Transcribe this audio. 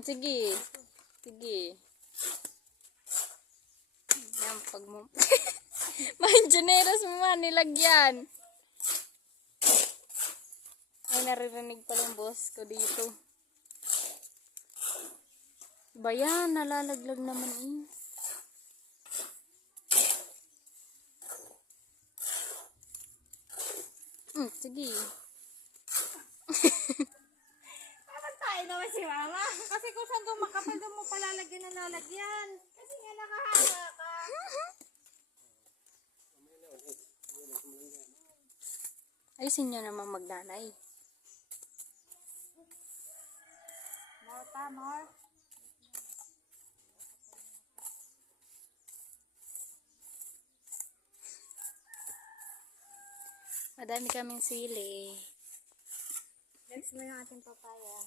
Sige. Sige. Yan, pag mo... Manjaneros mo man, nilagyan. Ay, naririnig pala yung boss ko dito. Ba yan, nalalaglag naman eh. Sige. Dapat tayo naman si mama. Kasi kung saan doon makapal doon mo palalagyan na lalagyan. Kasi nga nakahanga ka. Ayusin nyo naman magnanay. More pa, more. Madami kaming sili. Next mo yung ating papaya.